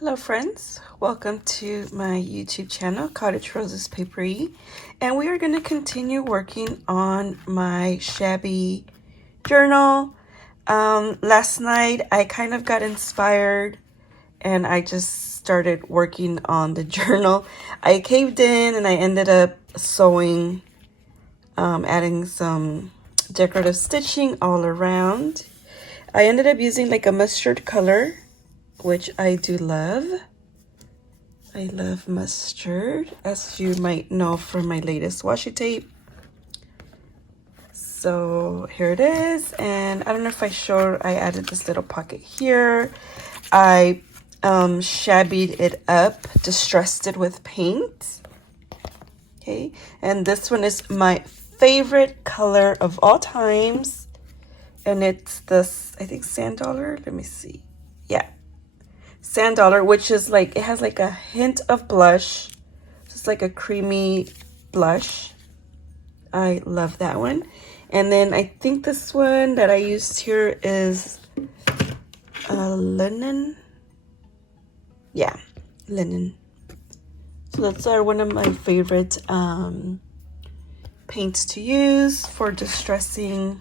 Hello friends, welcome to my YouTube channel, Cottage Roses Papery, and we are going to continue working on my Shabby journal. Last night I kind of got inspired and I just started working on the journal. I caved in and I ended up sewing, adding some decorative stitching all around. I ended up using like a mustard color, which I do love. I love mustard, as you might know from my latest washi tape. So here it is, and I don't know if I showed, I added this little pocket here. I shabbied it up, distressed it with paint. Okay, and this one is my favorite color of all times, and it's this, I think, sand dollar. Let me see. Yeah, sand dollar, which is like, it has like a hint of blush, just like a creamy blush. I love that one. And then I think this one that I used here is linen. Yeah, linen. So that's one of my favorite paints to use for distressing.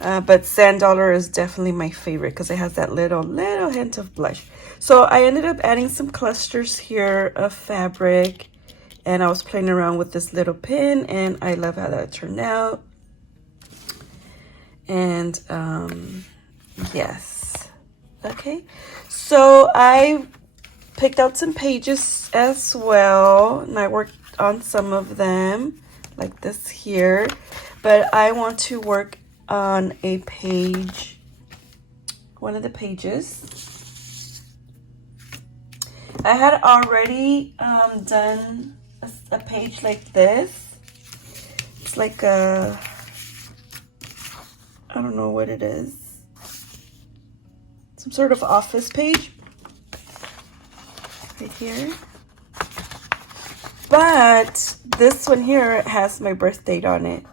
But sand dollar is definitely my favorite because it has that little hint of blush. So I ended up adding some clusters here of fabric, and I was playing around with this little pin, and I love how that turned out. And yes, okay, so I picked out some pages as well, and I worked on some of them like this here, but I want to work on a page, one of the pages. I had already done a page like this. It's like a, I don't know what it is, some sort of office page right here. But this one here has my birth date on it.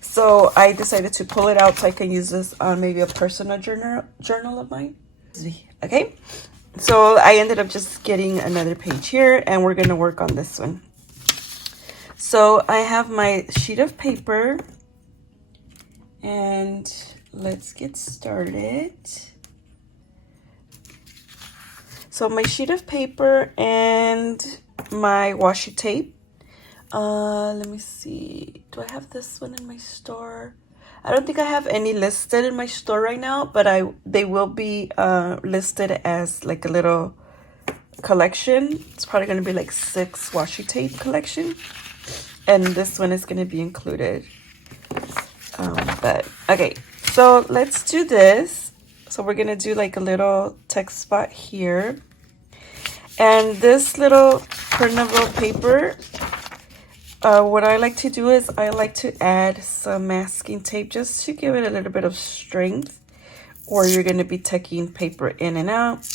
So I decided to pull it out so I can use this on maybe a personal journal of mine. Okay, so I ended up just getting another page here, and we're gonna work on this one. So I have my sheet of paper, and let's get started. So my sheet of paper and my washi tape. Let me see. Do I have this one in my store? I don't think I have any listed in my store right now, but they will be listed as like a little collection. It's probably going to be like 6 washi tape collection, and this one is going to be included. But okay, so let's do this. So we're going to do like a little text spot here, and this little printable paper, what I like to do is I like to add some masking tape just to give it a little bit of strength, or you're going to be tucking paper in and out.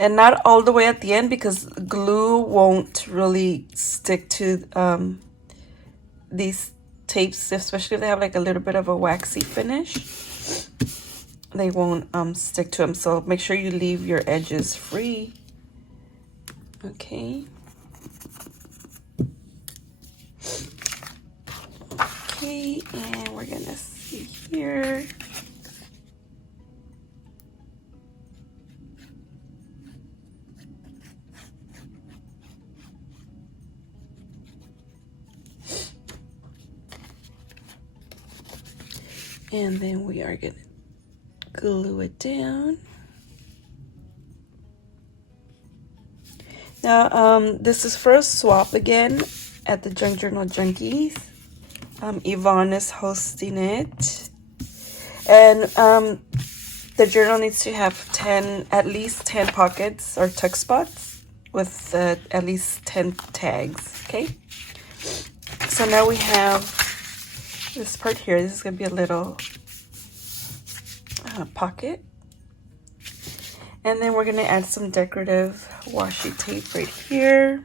And not all the way at the end, because glue won't really stick to these tapes, especially if they have like a little bit of a waxy finish. They won't stick to them, so make sure you leave your edges free. Okay. Okay, and we're gonna see here. And then we are gonna glue it down. Now, this is for a swap again at the Junk Journal Junkies. Yvonne is hosting it. And the journal needs to have at least 10 pockets or tuck spots with at least 10 tags, okay? So now we have this part here. This is gonna be a little pocket. And then we're gonna add some decorative washi tape right here.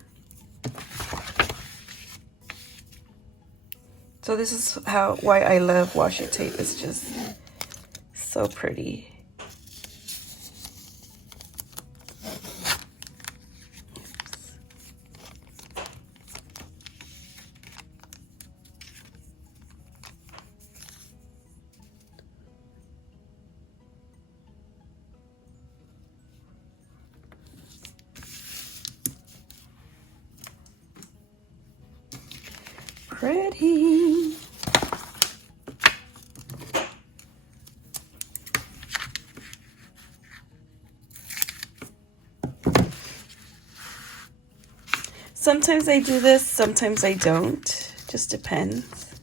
So this is why I love washi tape. It's just so pretty. Pretty. Sometimes I do this, sometimes I don't. Just depends.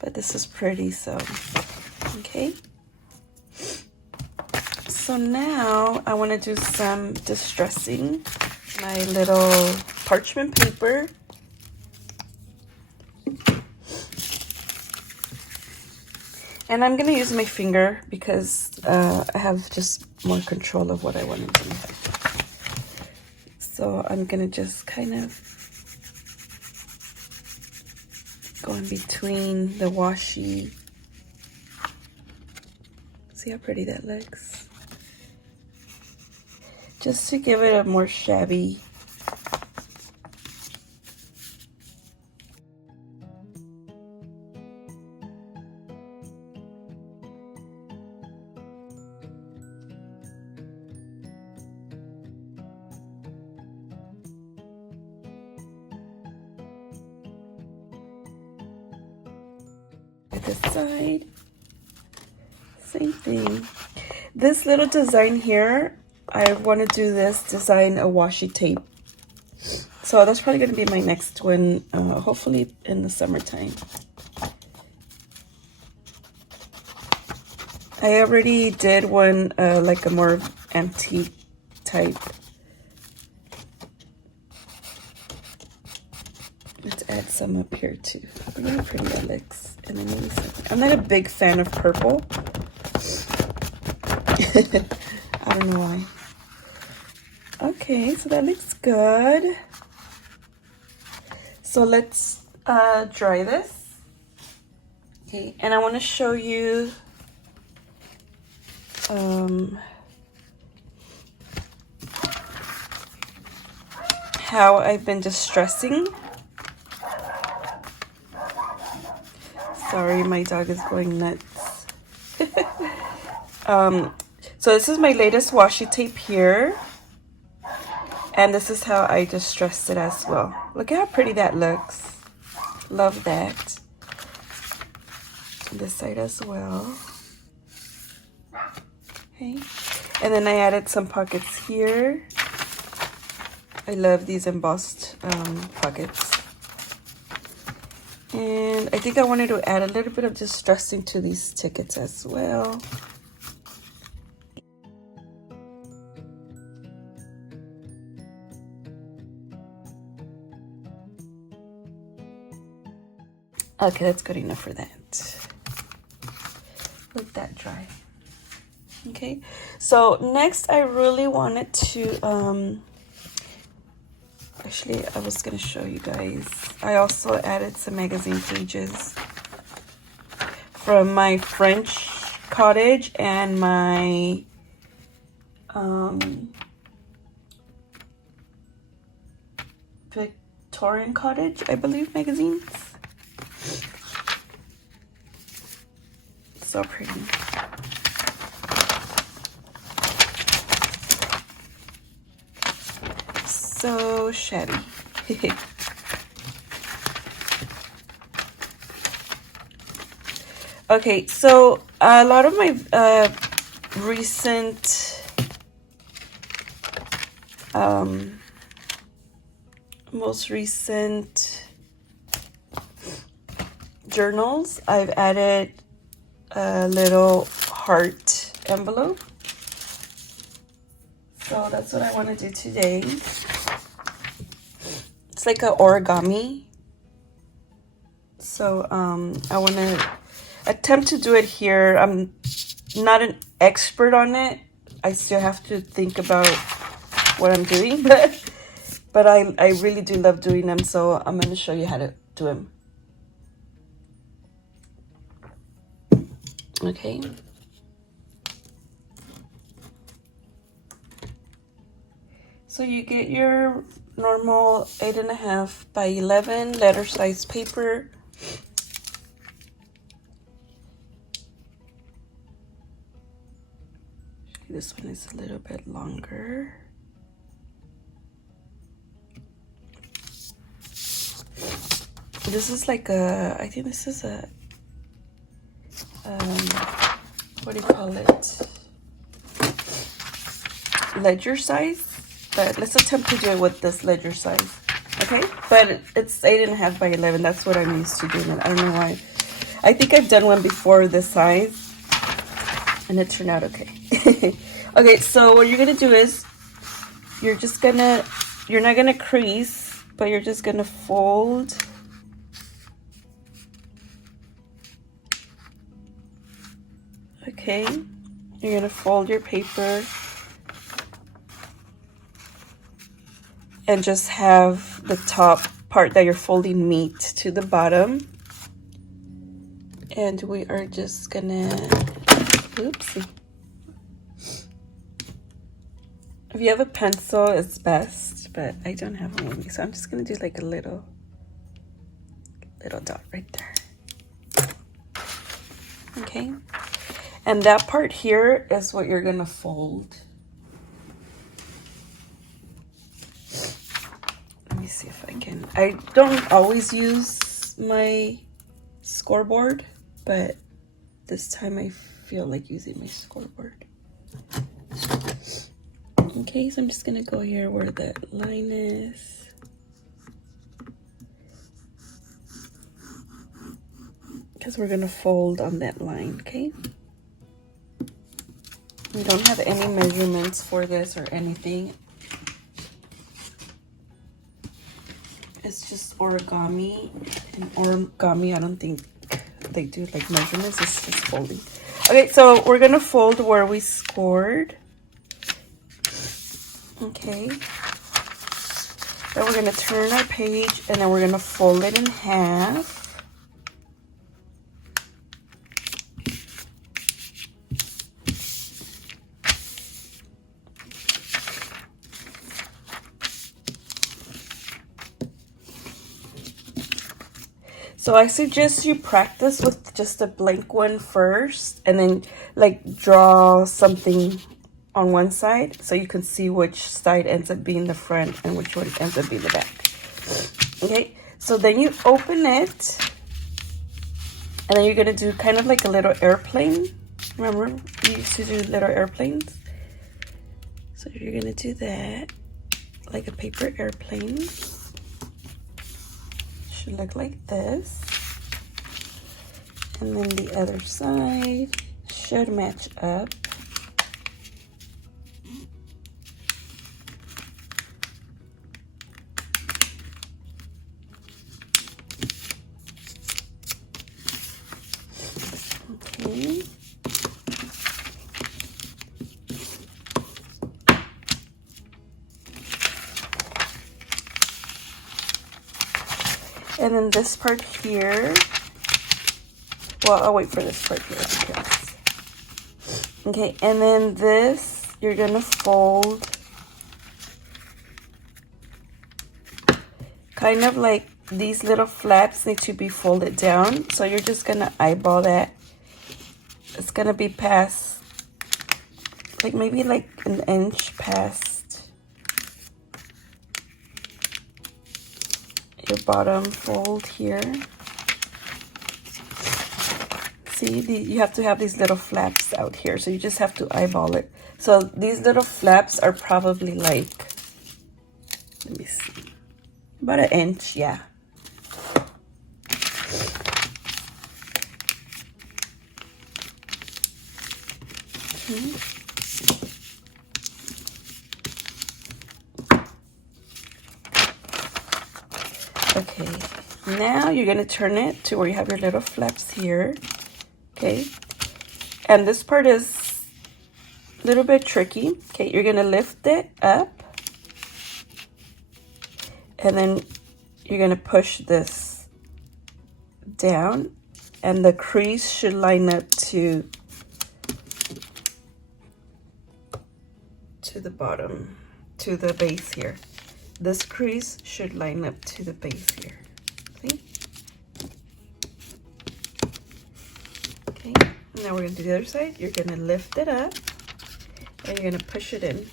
But this is pretty, so okay. So now I want to do some distressing. My little parchment paper. And I'm going to use my finger because I have just more control of what I want to do. So I'm going to just kind of go in between the washi. See how pretty that looks? Just to give it a more shabby. This side, same thing. This little design here, I want to do this design a washi tape. So that's probably going to be my next one, hopefully in the summertime. I already did one like a more antique type. Let's add some up here too. Look how pretty that looks. And then maybe something. I'm not a big fan of purple. I don't know why. Okay, so that looks good. So let's dry this. Okay, and I want to show you how I've been distressing. Sorry, my dog is going nuts. So this is my latest washi tape here. And this is how I distressed it as well. Look at how pretty that looks. Love that. This side as well. Okay. And then I added some pockets here. I love these embossed pockets. And I think I wanted to add a little bit of distressing to these tickets as well. Okay, that's good enough for that. Let that dry. Okay, so next I really wanted to, actually I was gonna show you guys. I also added some magazine pages from my French cottage and my Victorian cottage, I believe, magazines. So pretty. So shabby. Okay, so a lot of my recent most recent journals, I've added a little heart envelope. So that's what I want to do today. It's like an origami. So I want to attempt to do it here. I'm not an expert on it. I still have to think about what I'm doing, but I really do love doing them. So I'm going to show you how to do them. Okay. So you get your normal 8.5 by 11 letter size paper. This one is a little bit longer. This is like I think this is a, what do you call it? Ledger size. But let's attempt to do it with this ledger size. Okay? But it's 8.5 by 11. That's what I'm used to doing it. I don't know why. I think I've done one before this size. And it turned out okay. Okay, so what you're going to do is, you're not going to crease, but you're just going to fold. Okay, you're going to fold your paper and just have the top part that you're folding meet to the bottom. And we are just going to, oopsie. If you have a pencil, it's best, but I don't have one with me, so I'm just going to do like a little dot right there. Okay. And that part here is what you're going to fold. Let me see if I can. I don't always use my scoreboard, but this time I feel like using my scoreboard. Okay, so I'm just going to go here where that line is. Because we're going to fold on that line, okay? We don't have any measurements for this or anything. It's just origami. And origami, I don't think they do like measurements. It's just folding. Okay, so we're going to fold where we scored. Okay. Then we're going to turn our page and then we're going to fold it in half. So I suggest you practice with just a blank one first and then like draw something on one side so you can see which side ends up being the front and which one ends up being the back. Okay, so then you open it and then you're going to do kind of like a little airplane. Remember, we used to do little airplanes? So you're going to do that like a paper airplane. Look like this, and then the other side should match up. Okay. And then this part here, well, I'll wait for this part here. Because, okay, and then this, you're going to fold kind of like these little flaps need to be folded down. So you're just going to eyeball that. It's going to be past, like maybe like an inch past your bottom fold here. See, you have to have these little flaps out here, so you just have to eyeball it. So these little flaps are probably like, let me see, about an inch, yeah. Okay. Okay, now you're going to turn it to where you have your little flaps here, okay? And this part is a little bit tricky. Okay, you're going to lift it up, and then you're going to push this down, and the crease should line up to the bottom, to the base here. This crease should line up to the base here. See? Okay, now we're gonna do the other side. You're gonna lift it up and you're gonna push it in.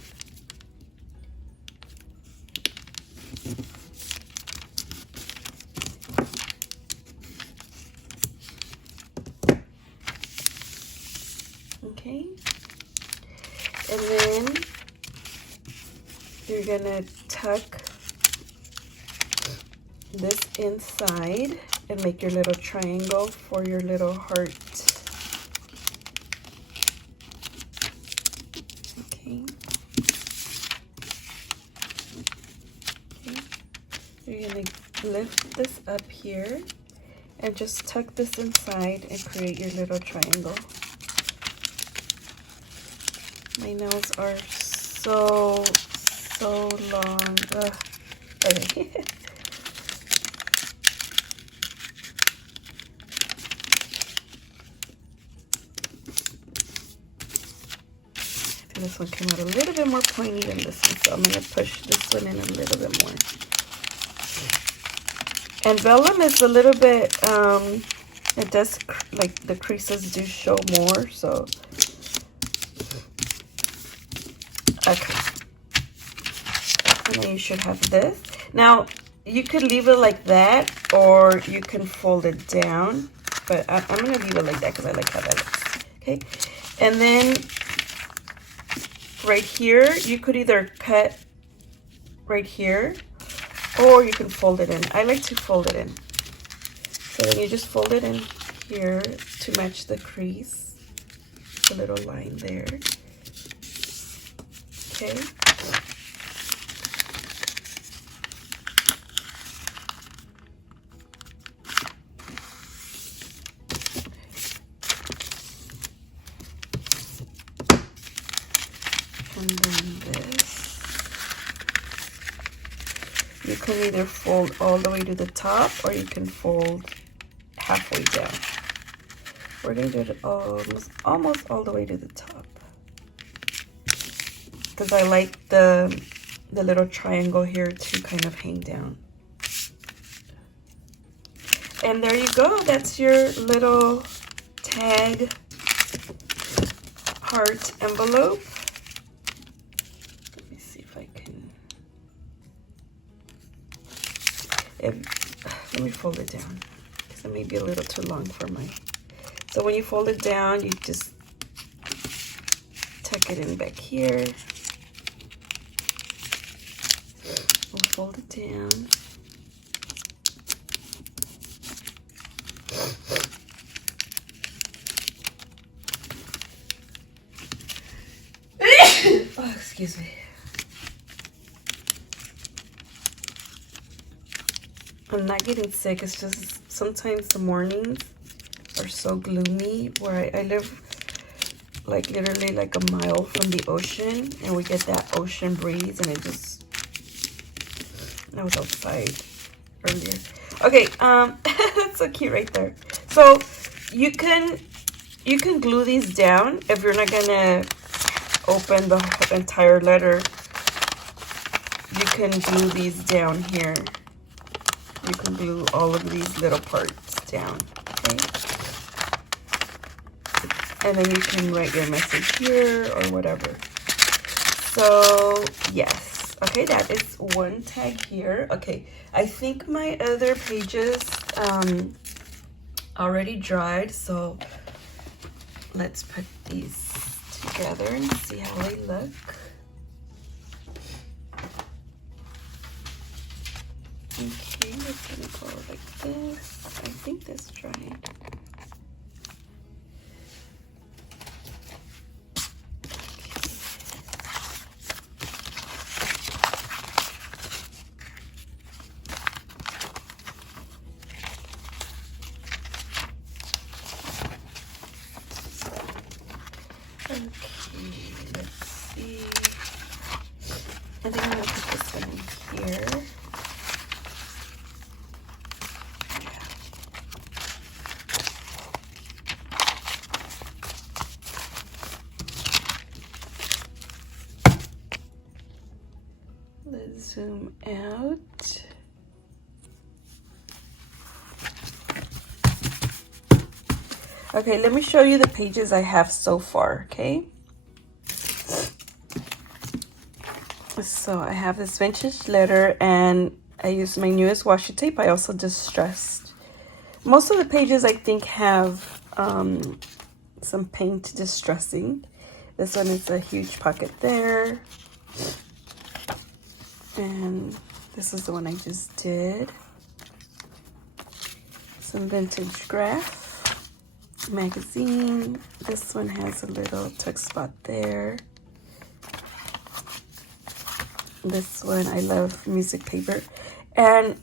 Okay, and then you're gonna tuck this inside and make your little triangle for your little heart. Okay. Okay. You're gonna lift this up here and just tuck this inside and create your little triangle. My nails are so long. Ugh. Okay. This one came out a little bit more pointy than this one, so I'm going to push this one in a little bit more. And vellum is a little bit, it does, like the creases do show more, so. Okay. And then you should have this. Now, you could leave it like that, or you can fold it down, but I'm going to leave it like that because I like how that looks. Okay. And then right here, you could either cut right here, or you can fold it in. I like to fold it in. So then you just fold it in here to match the crease, the little line there. Okay. And then this, you can either fold all the way to the top or you can fold halfway down. We're going to do it almost all the way to the top, because I like the little triangle here to kind of hang down. And there you go. That's your little tag heart envelope. Let me see if I can. Let me fold it down because it may be a little too long for my. So when you fold it down, you just tuck it in back here. We'll fold it down. Oh, excuse me. I'm not getting sick. It's just sometimes the mornings are so gloomy where I live like literally like a mile from the ocean, and we get that ocean breeze, and it just, I was outside earlier. Okay, that's so cute right there. So you can glue these down if you're not gonna open the entire letter. You can glue these down here. You can glue all of these little parts down, okay? And then you can write your message here or whatever. So yes, okay, that is one tag here. Okay, I think my other pages already dried, so let's put these together and see how they look. Okay, it's gonna go like this. I think this dried. Okay, let's see. I think I'm gonna put this one in here. Let's zoom out. Okay, let me show you the pages I have so far, okay? So I have this vintage letter, and I use my newest washi tape. I also distressed. Most of the pages I think have some paint distressing. This one is a huge pocket there. And this is the one I just did. Some vintage graph. Magazine. This one has a little tuck spot there. This one, I love music paper. And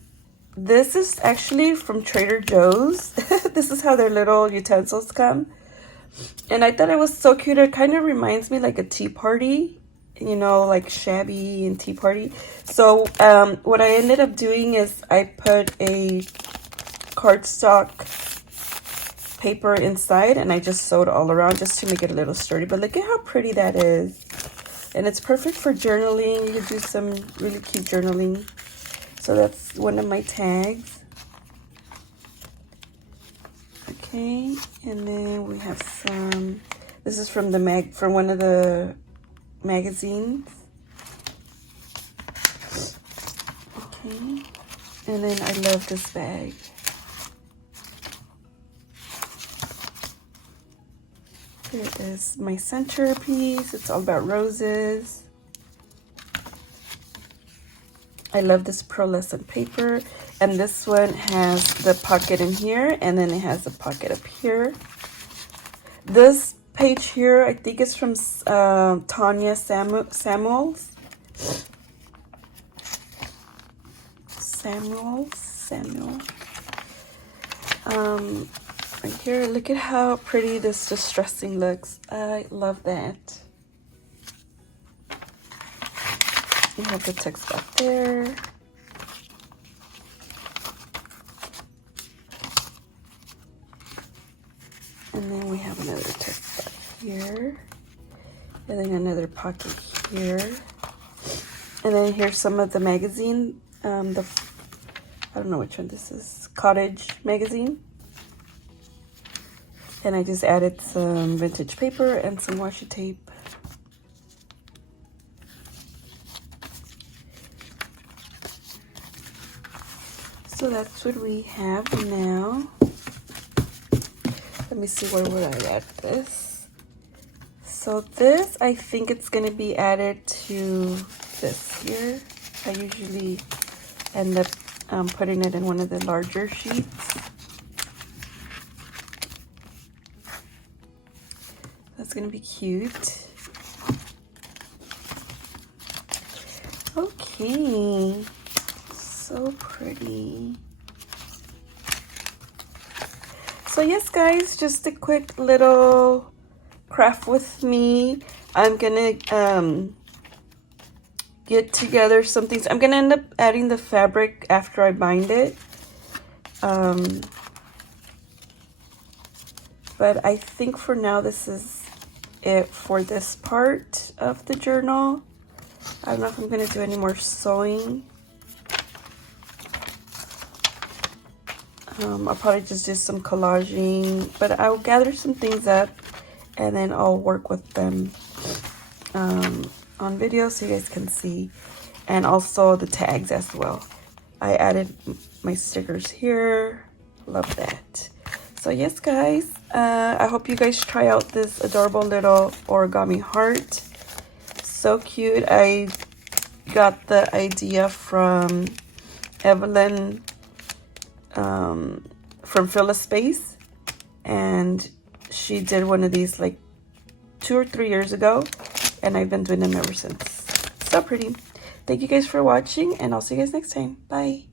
this is actually from Trader Joe's. This is how their little utensils come. And I thought it was so cute. It kind of reminds me like a tea party, you know, like Shabby and tea party. So what I ended up doing is I put a cardstock paper inside, and I just sewed all around just to make it a little sturdy. But look at how pretty that is. And it's perfect for journaling. You could do some really cute journaling. So that's one of my tags. Okay, and then we have some, this is from from one of the magazines. Okay, and then I love this bag. Here is my centerpiece. It's all about roses. I love this pearlescent paper. And this one has the pocket in here, and then it has a pocket up here. This page here, I think it's from Tanya Samuels. Right here, look at how pretty this distressing looks. I love that. You have the text back there. And then we have another text back here. And then another pocket here. And then here's some of the magazine. I don't know which one this is. Cottage magazine. And I just added some vintage paper and some washi tape. So that's what we have now. Let me see, where would I add this? So this, I think it's going to be added to this here. I usually end up putting it in one of the larger sheets. That's going to be cute. Okay. So pretty. So yes, guys, just a quick little craft with me. I'm gonna get together some things. I'm gonna end up adding the fabric after I bind it. But I think for now this is it for this part of the journal. I don't know if I'm gonna do any more sewing. I'll probably just do some collaging, but I'll gather some things up and then I'll work with them on video so you guys can see, and also the tags as well. I added my stickers here. Love that. So yes, guys, I hope you guys try out this adorable little origami heart. So cute. I got the idea from Evelyn from Fill a Space, and she did one of these like 2 or 3 years ago, and I've been doing them ever since. So pretty. Thank you guys for watching, and I'll see you guys next time. Bye.